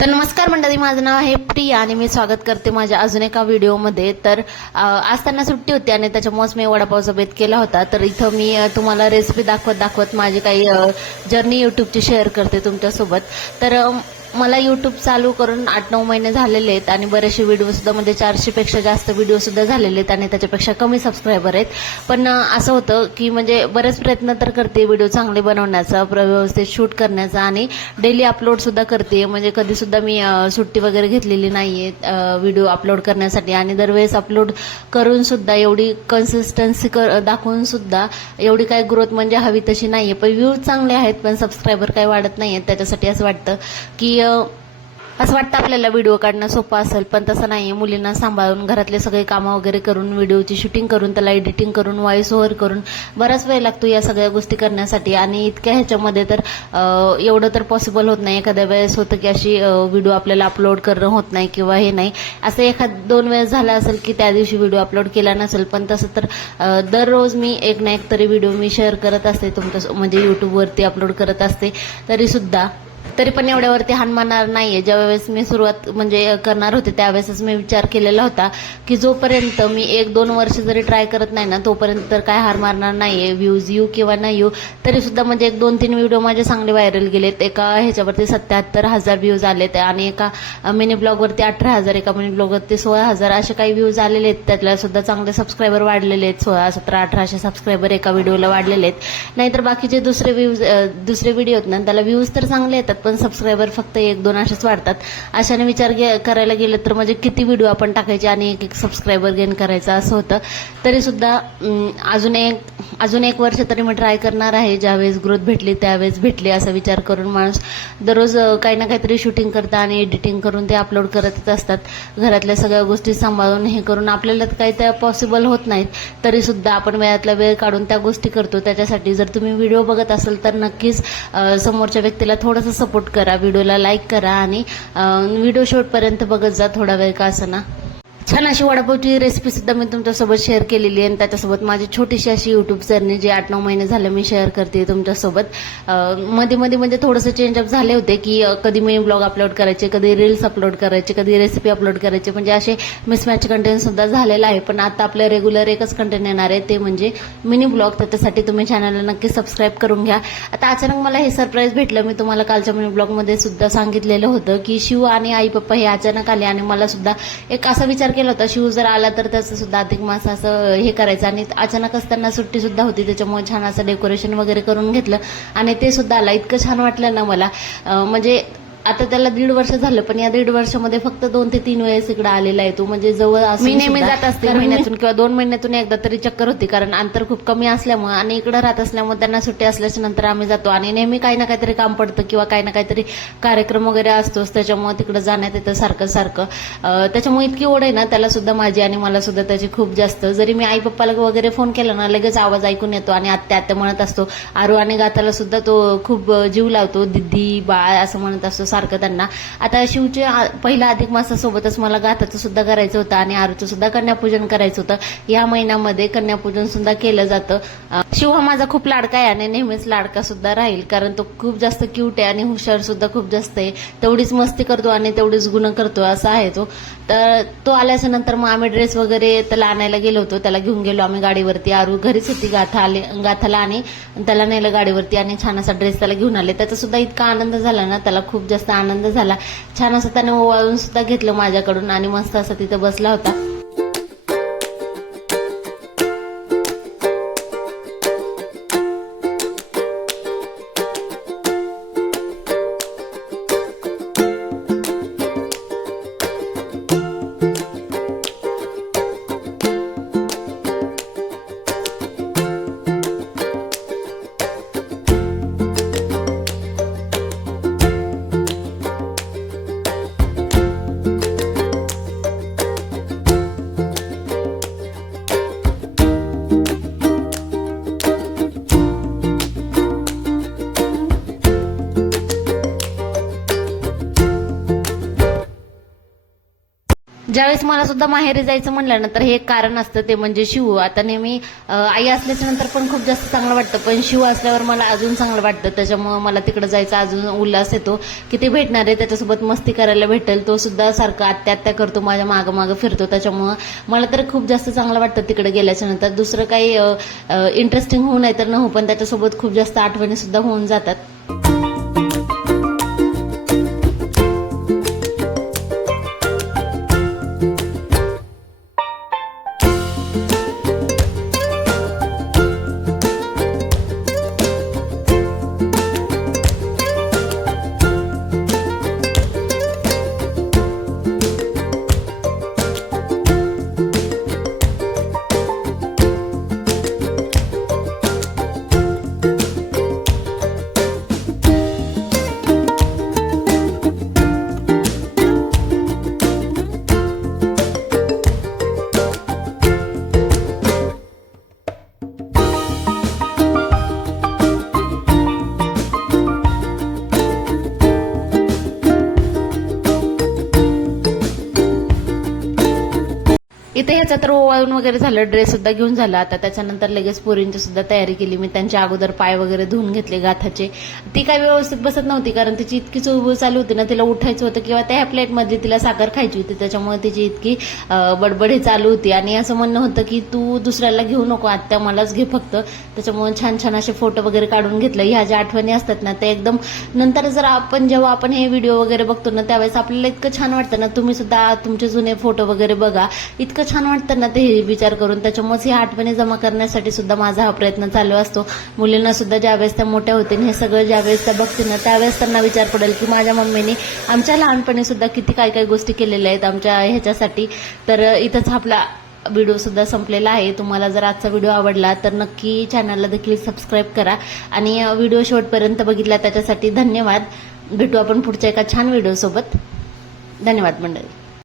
तर नमस्कार मंडळी, माझं नाव आहे प्रिया आणि मी स्वागत करते माझ्या अजून एका व्हिडिओमध्ये. तर आज त्यांना सुट्टी होती आणि त्याच्यामुळेच मी वडापावचा बेत केला होता. तर इथं मी तुम्हाला रेसिपी दाखवत माझी काही जर्नी यूट्यूबची शेअर करते तुमच्यासोबत. तर मला यूट्यूब चालू करून 8-9 महिने झालेले आहेत आणि बरेचसे व्हिडिओसुद्धा म्हणजे 400 पेक्षा जास्त व्हिडिओसुद्धा झालेले आहेत आणि त्याच्यापेक्षा कमी सबस्क्रायबर आहेत. पण असं होतं की म्हणजे बरेच प्रयत्न तर करते व्हिडिओ चांगले बनवण्याचा, व्यवस्थित शूट करण्याचा आणि डेली अपलोडसुद्धा करते. म्हणजे कधीसुद्धा मी सुट्टी वगैरे घेतलेली नाही आहे व्हिडिओ अपलोड करण्यासाठी. आणि दरवेळेस अपलोड करूनसुद्धा एवढी कन्सिस्टन्सी दाखवूनसुद्धा एवढी काही ग्रोथ म्हणजे हवी तशी नाही आहे. पण व्ह्यूज चांगले आहेत पण सबस्क्रायबर काही वाढत नाही आहेत. त्याच्यासाठी असं वाटतं की असं वाटतं आपल्याला व्हिडिओ काढणं सोपं असेल, पण तसं नाही आहे. मुलींना सांभाळून घरातले सगळे कामं वगैरे करून व्हिडिओची शूटिंग करून त्याला एडिटिंग करून व्हॉइस ओव्हर करून बराच वेळ लागतो या सगळ्या गोष्टी करण्यासाठी. आणि इतक्या ह्याच्यामध्ये तर एवढं तर पॉसिबल होत नाही. एखाद्या वेळेस होतं की अशी व्हिडिओ आपल्याला अपलोड करणं होत नाही किंवा हे नाही, असं 1-2 वेळेस झालं असेल की त्या दिवशी व्हिडिओ अपलोड केला नसेल. पण तसं तर दररोज मी एक ना एक तरी व्हिडिओ मी शेअर करत असते तुमच्या म्हणजे यूट्यूबवरती अपलोड करत असते. तरी पण एवढ्यावरती हाण मारणार नाहीये. ज्यावेळेस मी सुरुवात म्हणजे करणार होते त्यावेळेसच मी विचार केलेला होता की जोपर्यंत मी 1-2 वर्ष जरी ट्राय करत नाही ना तोपर्यंत तर काय हार मारणार नाहीये. व्ह्यूज येऊ किंवा नाही येऊ तरी सुद्धा म्हणजे 1-2-3 व्हिडिओ माझे चांगले व्हायरल गेलेत. एका ह्याच्यावरती 77,000 व्ह्यूज आलेत आणि एका मिनी ब्लॉगवरती 18,000, एका मिनी ब्लॉगवरती 16,000 असे काही व्ह्यूज आलेले आहेत. त्यातल्या सुद्धा चांगले सबस्क्रायबर वाढलेले आहेत. 16, 17, 1800 सबस्क्रायबर एका व्हिडिओला वाढलेले आहेत. नाहीतर बाकीचे दुसरे व्हिडिओ आहेत ना त्याला व्ह्यूज तर चांगले येतात पण सबस्क्रायबर फक्त 1-2 असेच वाढतात. अशाने विचार करायला गेलं तर म्हणजे किती व्हिडिओ आपण टाकायचे आणि एक सबस्क्रायबर गेन करायचा असं होतं. तरी सुद्धा अजून एक वर्ष तरी मी ट्राय करणार आहे. ज्यावेळेस ग्रोथ भेटली त्यावेळेस भेटली असा विचार करून माणूस दररोज काही ना काहीतरी शूटिंग करतं आणि एडिटिंग करून ते अपलोड करतच असतात. घरातल्या सगळ्या गोष्टी सांभाळून हे करून आपल्याला काही त्या पॉसिबल होत नाहीत तरी सुद्धा आपण वेळातला वेळ काढून त्या गोष्टी करतो. त्याच्यासाठी जर तुम्ही व्हिडिओ बघत असाल तर नक्कीच समोरच्या व्यक्तीला थोडंसं सपोर्ट करा, व्हिडिओला लाईक करा आणि व्हिडिओ शेवटपर्यंत बघत जा, थोडा वेळ का असना. छान अशी वडापावची रेसिपी सुद्धा मी तुमच्यासोबत शेअर केलेली आहे आणि त्याच्यासोबत माझी छोटीशी अशी यूट्यूब जर्नी जी 8-9 महिने झाले मी शेअर करते तुमच्यासोबत. मध्ये म्हणजे थोडंसं चेंजअप झाले होते की कधी मिनी ब्लॉग अपलोड करायचे, कधी रील्स अपलोड करायचे, कधी रेसिपी अपलोड करायचे, म्हणजे असे मिसमॅच कंटेंट सुद्धा झालेला आहे. पण आता आपलं रेग्युलर एकच कंटेंट येणार आहे ते म्हणजे मिनी ब्लॉग. त्याच्यासाठी तुम्ही चॅनलला नक्की सबस्क्राईब करून घ्या. आता अचानक मला हे सरप्राईज भेटलं. मी तुम्हाला कालच्या मिनी ब्लॉगमध्ये सुद्धा सांगितलेलं होतं की शिव आणि आई पप्पा हे अचानक आले आणि मला सुद्धा एक असा विचार केला होता शिव जर आला तर त्याचं सुद्धा अधिक मास असं हे करायचं. आणि अचानकच त्यांना सुट्टी सुद्धा होती त्याच्यामुळे छान असं डेकोरेशन वगैरे करून घेतलं आणि ते सुद्धा आला. इतकं छान वाटलं ना मला. म्हणजे आता त्याला 1.5 वर्ष झालं पण या 1.5 वर्षामध्ये फक्त 2 ते 3 वेळेस इकडे आलेला आहे तो. म्हणजे जवळ मी नेहमी जात असते महिन्यातून किंवा 2 महिन्यातून एकदा तरी चक्कर होती, कारण अंतर खूप कमी असल्यामुळे आणि इकडे राहत असल्यामुळे त्यांना सुट्टी असल्याच्या नंतर आम्ही जातो. आणि नेहमी काही ना काहीतरी काम पडतं किंवा काही ना काहीतरी कार्यक्रम वगैरे असतोच त्याच्यामुळे तिकडे जाण्यात येतं सारखं. त्याच्यामुळे इतकी ओढ आहे ना त्याला सुद्धा माझी आणि मला सुद्धा त्याची खूप जास्त. जरी मी आई पप्पाला वगैरे फोन केला ना लगेच आवाज ऐकून येतो आणि आत्या म्हणत असतो. आरू आणि गाथाला सुद्धा तो खूप जीव लावतो. दिदी बाळ असं म्हणत असतो सारखं त्यांना. आता शिवचे पहिला अधिक मासासोबतच मला गाथाचं सुद्धा करायचं होतं आणि आरूचं सुद्धा कन्यापूजन करायचं होतं. या महिन्यामध्ये कन्यापूजन सुद्धा केलं जातं. शिव हा माझा खूप लाडका आहे आणि नेहमीच लाडका सुद्धा राहील, कारण तो खूप जास्त क्यूट आहे आणि हुशार सुद्धा खूप जास्त आहे. तेवढीच मस्ती करतो आणि तेवढीच गुण करतो असा आहे तो. तर तो आल्याच्या नंतर मग आम्ही ड्रेस वगैरे त्याला आणायला गेलो होतो. त्याला घेऊन गेलो आम्ही गाडीवरती. आरू घरीच होती गाथाला आणि त्याला नेलं गाडीवरती आणि छान असा ड्रेस त्याला घेऊन आले. त्याचा सुद्धा इतका आनंद झाला ना, त्याला खूप जास्त आनंद झाला. छान असं त्याने ओवाळून सुद्धा घेतलं माझ्याकडून आणि मस्त असं तिथं बसला होता. ज्यावेळेस मला सुद्धा माहेरी जायचं म्हणलं ना तर हे एक कारण असतं, ते म्हणजे शिव. आता नेहमी आई असल्याच्या नंतर पण खूप जास्त चांगलं वाटतं, पण शिव असल्यावर मला अजून चांगलं वाटतं. त्याच्यामुळे मला तिकडे जायचा अजून उल्हास येतो की ते भेटणार आहे, त्याच्यासोबत मस्ती करायला भेटेल. तो सुद्धा सारखं आत्या आत्या करतो, माझ्या मागं मागं फिरतो. त्याच्यामुळं मला तर खूप जास्त चांगलं वाटतं तिकडे गेल्याच्या नंतर. दुसरं काही इंटरेस्टिंग होऊ नाही तर न हो, पण त्याच्यासोबत खूप जास्त आठवणी सुद्धा होऊन जातात. इथे ह्याचा तर ओवाळून वगैरे झालं, ड्रेस सुद्धा घेऊन झाला. आता त्याच्यानंतर लगेच पोरींची सुद्धा तयारी केली मी. त्यांच्या अगोदर पाय वगैरे धुवून घेतले गाथाचे. ती काय व्यवस्थित बसत नव्हती, कारण तिची इतकी चुळबुळ चालू होती ना, तिला उठायचं होतं किंवा त्या प्लेटमध्ये तिला साखर खायची होती. त्याच्यामुळे तिची इतकी बडबड ही चालू होती. आणि असं म्हणणं होतं की तू दुसऱ्याला घेऊ नको आत्या, मलाच घे फक्त. त्याच्यामुळे छान छान असे फोटो वगैरे काढून घेतलं. ह्या ज्या आठवणी असतात ना, ते एकदम नंतर जर जेव्हा आपण हे व्हिडिओ वगैरे बघतो ना, त्यावेळेस आपल्याला इतकं छान वाटतं ना. तुम्ही सुद्धा तुमचे जुने फोटो वगैरे बघा, इतकं छान वाटतं ना ते विचार करून. त्याच्यामुळेच ही आठवणी जमा करण्यासाठी सुद्धा माझा हा प्रयत्न चालू असतो. मुलींना सुद्धा ज्यावेळेस त्या मोठ्या होतील, हे सगळं ज्यावेळेस त्या बघतील ना, त्यावेळेस त्यांना विचार पडेल की माझ्या मम्मीने आमच्या लहानपणी सुद्धा किती काय काय गोष्टी केलेल्या आहेत आमच्या ह्याच्यासाठी. तर इथंच आपला व्हिडिओ सुद्धा संपलेला आहे. तुम्हाला जर आजचा व्हिडिओ आवडला तर नक्की चॅनलला देखील सबस्क्राईब करा आणि व्हिडिओ शेवटपर्यंत बघितला त्याच्यासाठी धन्यवाद. भेटू आपण पुढच्या एका छान व्हिडिओ सोबत. धन्यवाद मंडळी.